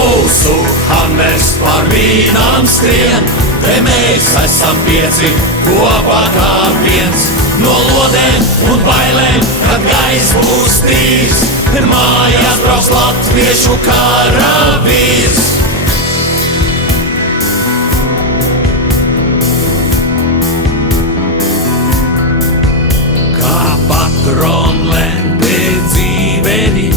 Mūsu hamers par vīnām skrien, te mēs esam pieci, kopā kā viens. No lodēm un bailēm, kad gaiss būs tīrs, mājās brauks latviešu karavīrs. Kā patronlente dzīveni,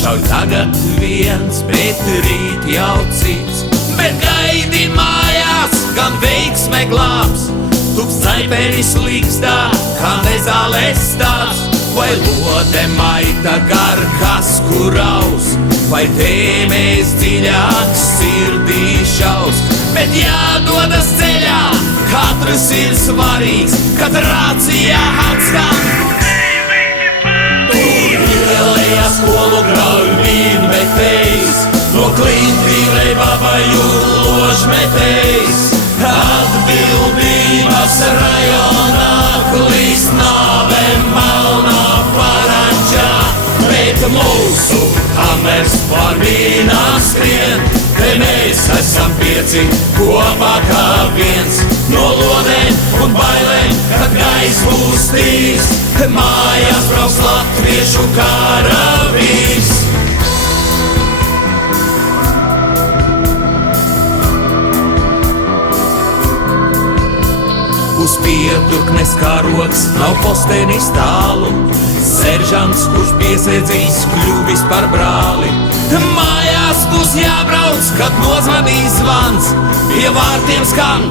šauj tagad viens, bet rīt jau cits. Bet gaidi mājās, gan veiksme glābs, tups saiperis līkstā, kā nezālēs stāvs. Vai lode maita gar kasku raus, vai tēmēs dziļāk sirdī šaus. Bet jādodas ceļā, katrs ir svarīgs, kad rācijā atskan. Tur ielējā skolu grauj vīnmetējs, no klintīm babaju ložmetējs. Atbildības rajonā klīst nāve melnā parančā, bet mūsu hamers par vīnām skrien, te mēs esam pieci, kopā kā viens. No lodēm un bailēm, kad gaiss būs tīrs, mājās brauks latviešu karavīrs. Uz piedurknes karoks nav postenis tālu, seržants, kurš piesēdzīs, kļuvis par brāli. Mājās būs jābrauc, kad nozvanīs zvans, pie vārtiem skan.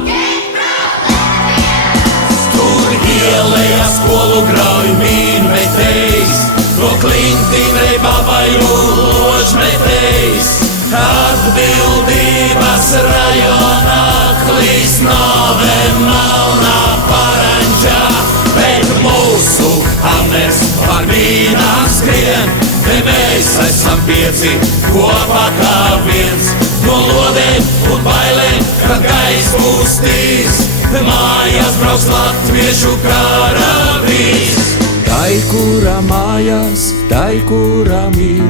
Tur ielējā skolu grauj vīnmetējs, no klintīm babaju ložmetējs. Atbildības rajonā klīst nāve melnā parančā, bet mūsu hamers par vīnām skrien, te mēs esam pieci, kopā kā viens. No lodēm un bailēm, kad gaiss būs tīrs, mājās brauks latviešu karavīrs. Tai, kurā mājās, tai, kurā mīl,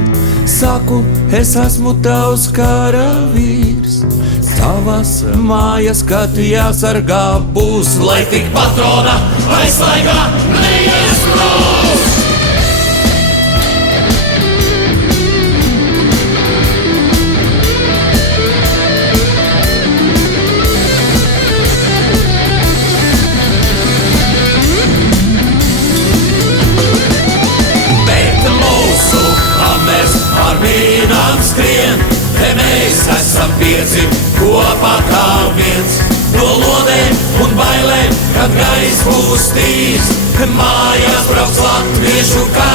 saku, es esmu tavs karavīrs. Savas mājas, kad jāsargā būs, lai tik patrona aizlaigā neiesprūst. Vīnām skrien, te mēs esam pieci, kopā kā viens. No lodēm un bailēm, kad gaiss būs tīrs, mājās brauks latviešu karavīrs.